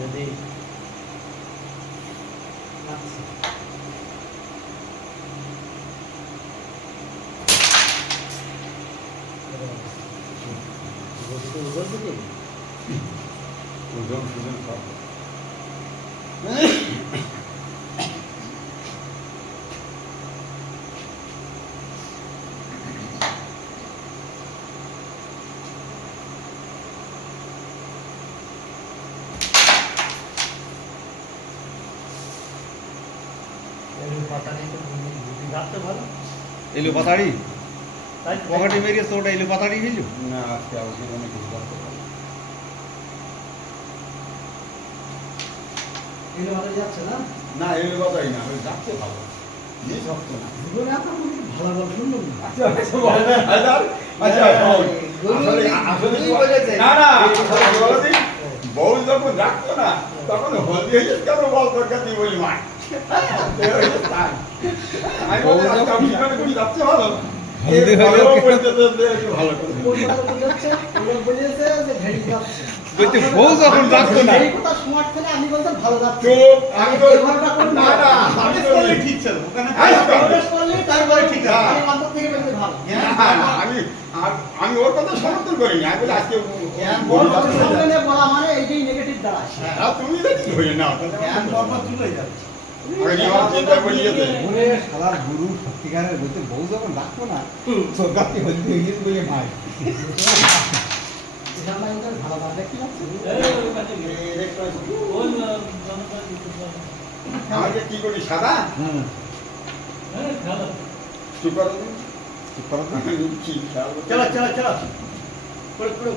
যদি আচ্ছা গতিতে উগল দিকে ওজন সুজন সব এই পাতা নিয়ে তো বুদ্ধি বুদ্ধি রাখতে ভালো এলো পাতাড়ি পকেটে মেরিয়েছে ওটা এলো পাতাড়ি ফেলল না আজকে আবার অনেক কিছু করতে পারব। এগুলো ভালো যাচ্ছে না? না এগুলো না ওই যাচ্ছে ভালো। নিয়ে শক্ত না। জীবনে ভালো শুনলাম আচ্ছা আচ্ছা আচ্ছা, আচ্ছা শোন। আসলে আসলে গরু বলেছে। না না আসলে বলো দি, বউ যখন ডাকতো না তখন হলদি হয়ে যেত কেন বল তোর কাছে বলি মা আমি করে। ওরা বউ যখন না। কথা smart ছেলে, আমি বলতাম ভালো যাচ্ছে। আমি তো- এই ঘরটা করুন। না, না, আমি তো- ঠিক ছিল। ওখানে করলে তারপরে ঠিক আমি অন্তর থেকে বলতে ভালো। না, না, আমি আমি ওর কথা সমর্থন আমি বলি আজকে বলা মানে এইটাই নেগেটিভ দাঁড়ায় হ্যাঁ, তুমি নাও জ্ঞান যাচ্ছে। ওরে শালার গুরু সত্যিকারের বলতে বউ যখন ডাকতো না সরকারকে হলদি হয়ে গেছে বলে পাচ্ছি আমাকে কি করি সাদা? হুম চুপ করো তুমি। করো চলো চলো চলো। পড়ে পড়ে।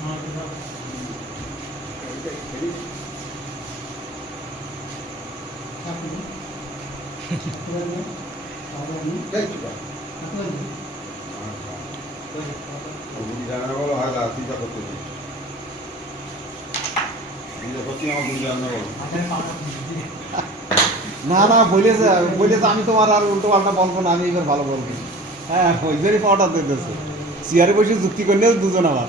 চুপ বুড়ি জানা না না, বলেছে বলেছে, আমি তোমার আর উল্টো পাল্টা বলব না, আমি এবার ভালো বলব। হ্যাঁ ওই জন্যই পাওয়াটা দিতেছে। চেয়ারে বসে যুক্তি করলেও দুজন আমার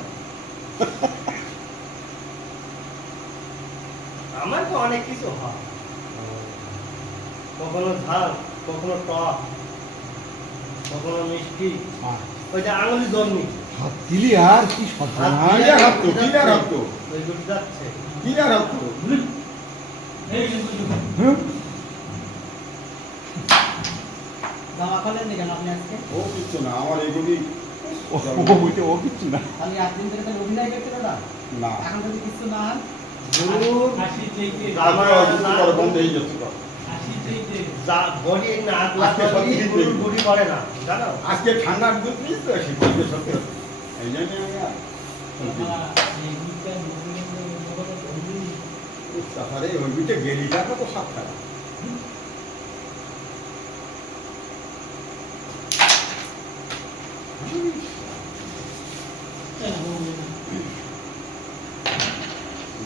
আমার তো অনেক কিছু হয়। কখনো ঝাল কখনো টক কখনো মিষ্টি ওই যে আঙুলি জন্মি। হাত দিলি আর কি সর্বনাশ কিনা রাখতো কিনা রাখতো ওই গুলো যাচ্ছে। কিনা রাখতো হুম? জামা খোলেন নি কেন আপনি আজকে? ও কিচ্ছু না আমার এগুলি ও কিচ্ছু না। খালি আট দিন ধরে অভিনয় করতে না। এখন যদি কিছু না আজকে ঠান্ডার দুধ নিয়েছি তো শীতের সত্যি এই জন্য আমি ওই বিটে গেলি টাকা তো সাত টাকা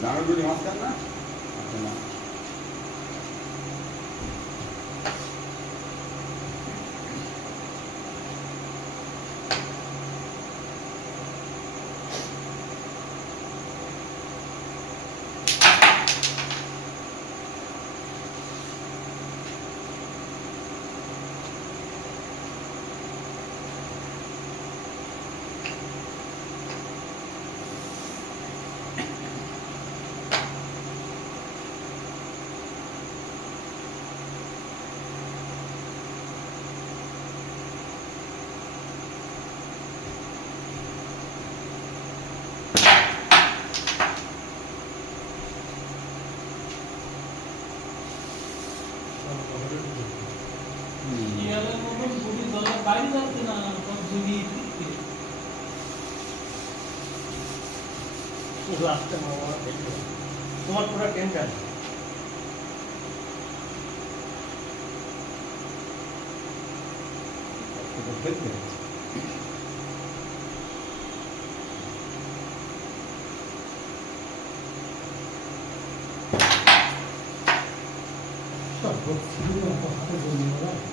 মাছ খান না আচ্ছা না। এগুলো আসতে দেখতে তোমার পুরো টেনটা নেই সব ভক্তি হাতে জন্ম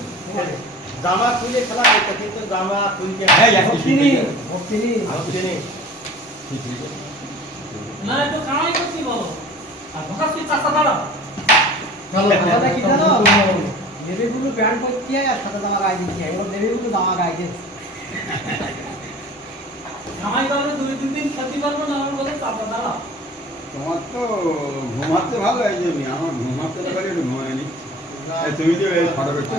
জামা খুলে খেলা করছে কিন্তু জামা খুলতে হ্যাঁ, একশো ভক্তিনি ভক্তিনি। হচ্ছে না একটু কামাই করছি বলো। আর ভোগাচ্ছি চাষা দাঁড়া কথাটা কি জানো? দেবীগুলো প্যান্ট পরতে আর সাদা জামা গায়ে দিচ্ছে এবার দেবীগুলো জামা গায়ে দিচ্ছে কামাই করলে দুই তিন দিন খেতে পারব না আমার বলে চাষা দাঁড়া তোমার তো ঘুমাতে ভালো এই জন্য আমার ঘুমাতে পারি একটু ফটো করছ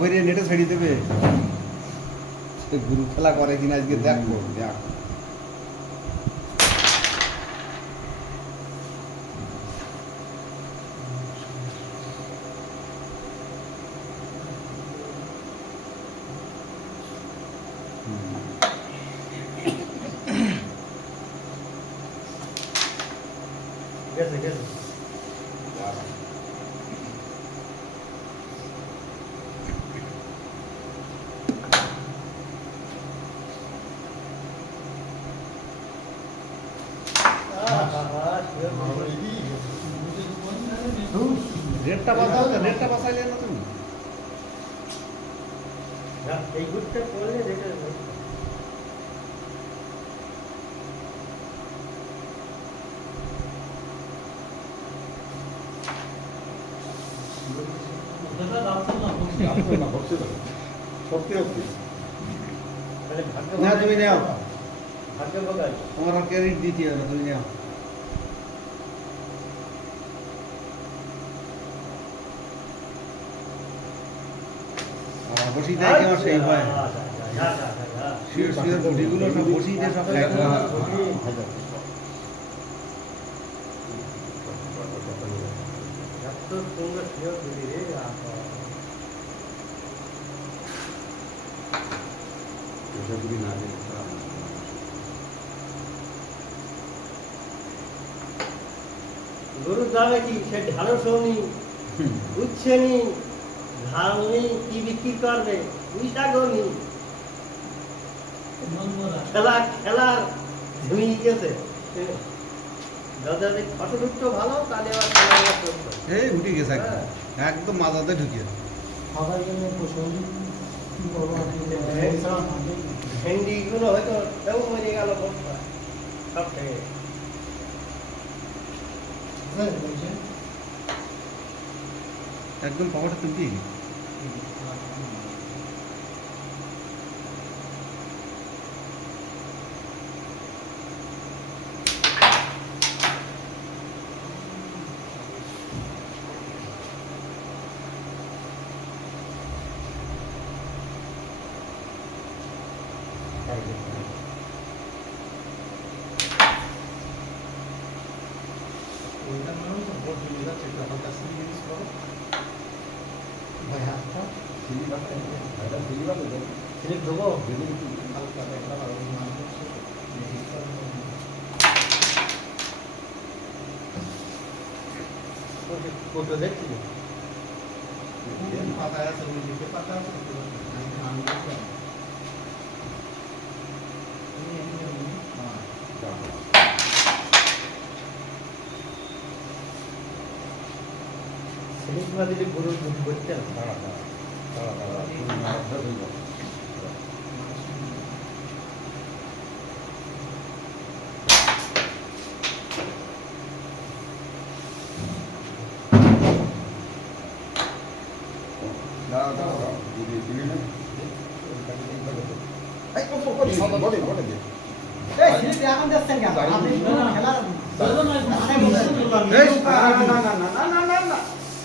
করিয়ে নেটে ছেড়ে দেবে। গুরু খেলা করে কিনা আজকে দেখব দেখ গেছে গেছে আহা, রেটটা বাঁচাও তো রেটটা বাঁচাইলে না তুমি? না, এই গুড়টা করলে রেটে ওটা দাও তো না সত্যি সত্যি তাহলে ভাগ্য না তুমি নাও। ভাগ্য বগাই তোমার আর ক্রেডিট দিতে হবে না তুমি নাও। বসি দেয় কেমন সেই হয় শিওর শিওর গুটিগুলো সব বসি দিয়ে সব খাই এত সুন্দর ছিল তুই রে আহা। এসবগুলি না দিলে যাবে কি সে ঢালস নি বুঝছে নি ধান কি বিক্রি করবে? পয়সা গনি খেলা খেলার ধুই গেছে দাদা ফটো টুকটো ভালো তাহলে আবার খেলা করতো এই উঠে গেছে একদম। মাথাতে খাবার জন্য ভেন্ডি গুলো হয়তো কেউ মরে গেল সব থেকে একদম পকেটে তুলতে স্লিপ দেবো দেখছি না দিলে গরু করতে না দাঁড়াও দাঁড়াও দাঁড়াও দিদি দিদি না এই ও ও বডি বডি বডি দে এই সিরিজ এখন দেখছেন কেন আপনি খেলার না মানে না না না না না না না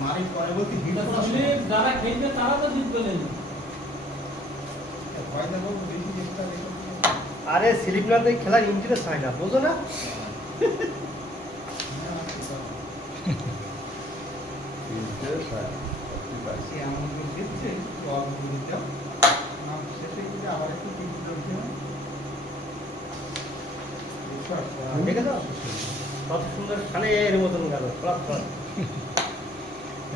নষ্ট করে দিতে একদম স্লিপ যারা খেলবে তারা তো জিতবে না। আরে স্লিপ না দিয়ে খেলার ইন্টারেস্ট হয় না বোঝো না। কত সুন্দর খানের মতন গেল ফলাপ।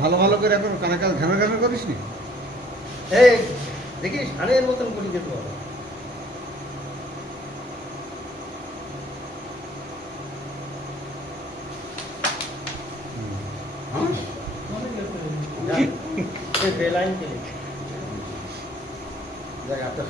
ভালো ভালো করে এখন কানে কানে ঘামে ঘামে করিস নি এই দেখিস খানের মতন গুলি যেতে হবে হ্যাঁ বেলাইন কেলে দেখ একটা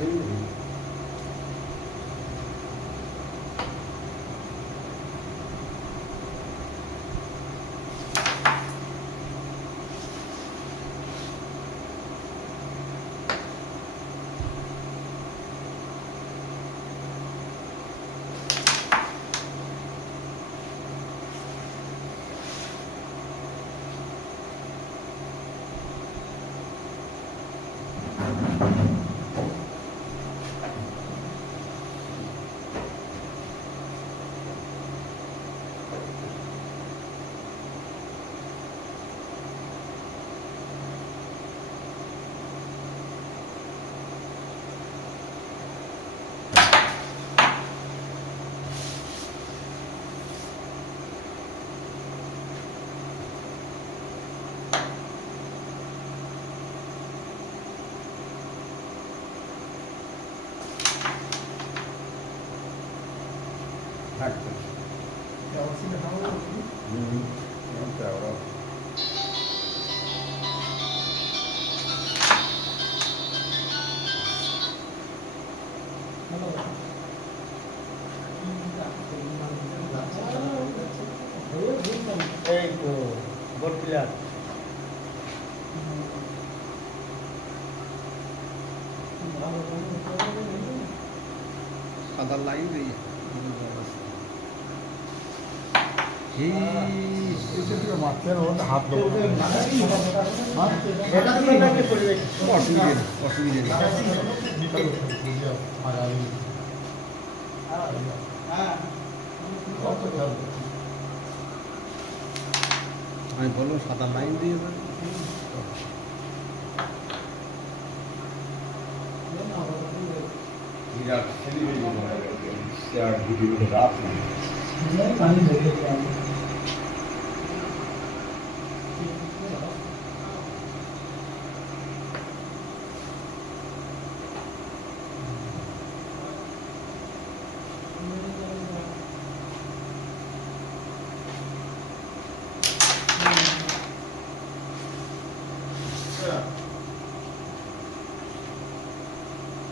সিঁড়ি হুম এই তো বোট প্লেয়ার সাদা লাইন দিয়ে আমি বললাম সাদা লাইন দিয়ে দেন। বিরাট রাত না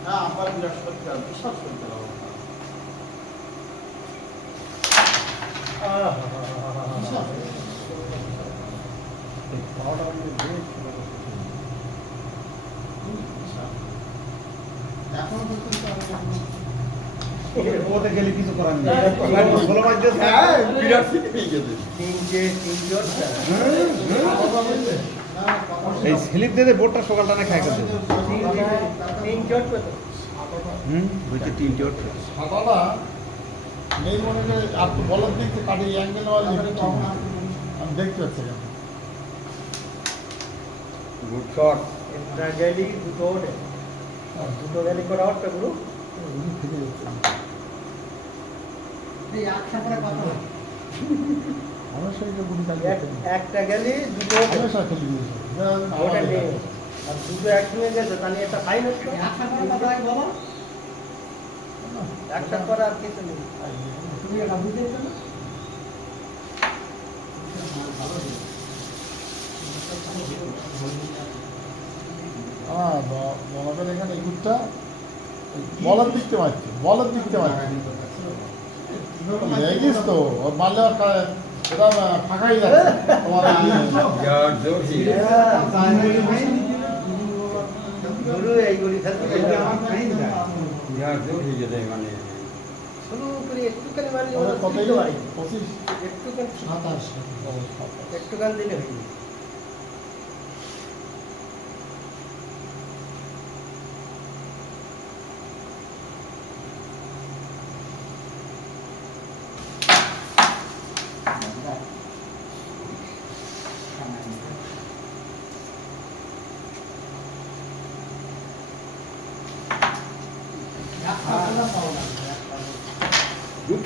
হ্যাঁ সত্যি বিশাল সত্যি এখনও পর্যন্ত ওতে গেলে কিছু করার নেই। হ্যাঁ, দিয়ে হ্যাঁ বিরাট তিনটে এই স্লিপ দিয়ে বোটটা সকালটা না খাই করতে তিন চট পেতো হুম? হইতে তিন চট সাদাটা মেন মনে করে আর বলার দিক থেকে কাটে অ্যাঙ্গেল ওয়াল আমি দেখতে পাচ্ছি গুড শট একটা গেলি দুটো ওঠে। দুটো গেলি করে ওঠে গুরু এই একসাথে কথা হয়। এক- একটা গেলি দুটো ওটা নেই আর দুটো একসঙ্গে গেছে তাহলে একটা ফাইন হচ্ছে। একসাথে কথা হয় বলো। একটা করে আর কিছু নেই। তুমি এটা বুঝেছ হ্যাঁ বলাদের এখানে ইগুরটা বলের দিকতে মারছে বলের দিকতে মারছে। লেগিস তো ওর মারলে এটা ফাঁকাই যাচ্ছে। তোমার এইগুলি খেলতে এইটা গেলে আমার ফাইন যায় যার জোর ঠিক আছে মানে শুরু করে একটুখানি মারি ওদের কত দিতে পারি পঁচিশ একটুখানি সাতাশ একটুখানি দিলে হয়ে যাবে একসাথে কথা হয়।